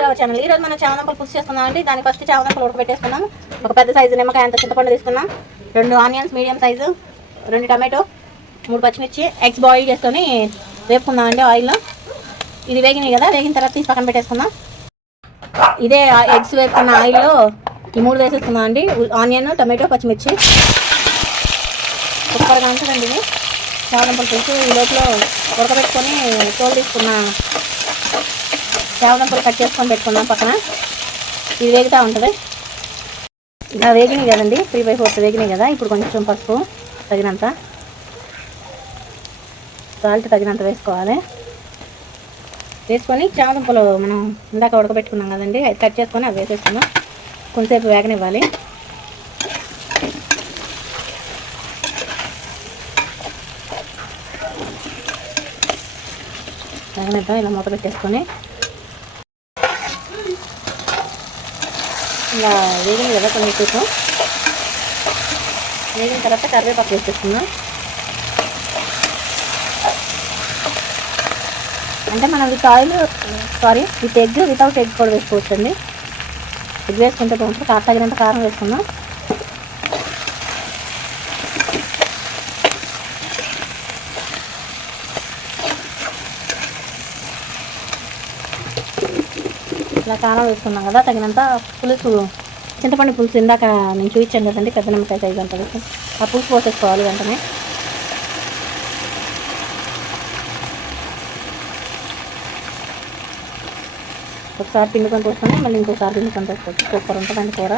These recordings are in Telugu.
To our channel. ఈరోజు మనం చామదుంపలు పులుసు చేస్తున్నాం అండి. దాని ఫస్ట్ చామదుంపలు ఉడకబెట్టేసుకున్నాం. ఒక పెద్ద సైజు నిమ్మకాయ అంత చింతపండు తీసుకున్నాం. 2 ఆనియన్స్ మీడియం సైజు, 2 టమాటో, 3 పచ్చిమిర్చి, ఎగ్స్ బాయిల్ చేసుకొని వేపుకుందాం అండి ఆయిల్లో. ఇది వేగినాయి కదా, వేగిన తర్వాత తీసి పక్కన పెట్టేసుకుందాం. ఇదే ఎగ్స్ వేపుకున్న ఆయిల్లో ఈ 3 వేసేసుకుందాం అండి. ఆనియన్, టమాటో, పచ్చిమిర్చి. సూపర్గా ఉంటుందండి ఇది చామదుంపల పులుసు. ఈ లోపల ఉడకబెట్టుకొని తోలు తీసుకున్న చామదుంపలు కట్ చేసుకొని పెట్టుకుందాం పక్కన. ఇది వేగుతూ ఉంటుంది. ఇలా వేగినాయి కదండి, 3/4 వేగినాయి కదా. ఇప్పుడు కొంచెం పసుపు తగినంత, సాల్ట్ తగినంత వేసుకోవాలి. వేసుకొని చామదుంపలు మనం ఇందాక ఉడకబెట్టుకున్నాం కదండి, అది కట్ చేసుకొని అవి వేసేసుకుందాం. కొంచెంసేపు వేగనివ్వాలి. వేగనిద్దాం. ఇలా మూత పెట్టేసుకొని ఇలా వేగింది కదా కొన్ని సేపు. వేగిన తర్వాత కరివేపాకు వేసేసుకుందాం. అంటే మనం with oil with egg, without egg కూడా వేసుకోవచ్చు అండి. ఎగ్ వేసుకుంటే బాగుంటుంది. తగినంత కారం వేసుకుందాం. ఇలా కారం వేసుకున్నాం కదా, తగినంత పులుసు, చింతపండు పులుసు ఇందాక నేను చూపించాను కదండి, పెద్ద నిమ్మకాయ సైజు అంత వేసి ఆ పులుసు పోసేసుకోవాలి వెంటనే. ఒకసారి పిండుకొని పోసుకొని మళ్ళీ ఇంకోసారి పిండుకొని పోసుకోవచ్చు. సూపర్ ఉంటుందండి కూర.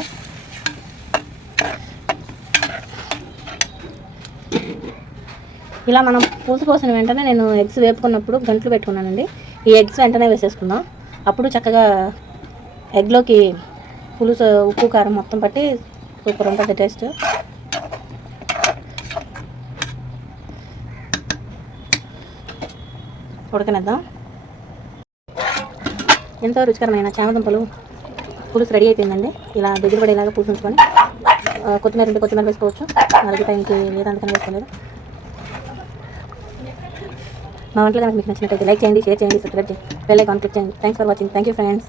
ఇలా మనం పులుసు పోసిన వెంటనే నేను ఎగ్స్ వేపుకున్నప్పుడు గంటలు పెట్టుకున్నానండి. ఈ ఎగ్స్ వెంటనే వేసేసుకుందాం. అప్పుడు చక్కగా ఎగ్లోకి పులుసు, ఉప్పు, కారం మొత్తం పట్టి సూపర్ ఉంటుంది టేస్ట్. ఉడకనిద్దాం. ఎంతో రుచికరమైన చామదుంపలు పులుసు రెడీ అయిపోయిందండి. ఇలా దగ్గర పడేలాగా పులుసు ఉంచుకొని కొత్తిమీర వేసుకోవచ్చు. అలాగే టైంకి లేదా అందుకని వేసుకోలేదు. మా వంటలు కనుక మీకు నచ్చినట్లయితే లైక్ చేయండి, షేర్ చేయండి, సబ్స్క్రైబ్ చేయండి, బెల్ ఐకాన్ క్లిక్ చేయండి. Thanks for watching. Thank you friends.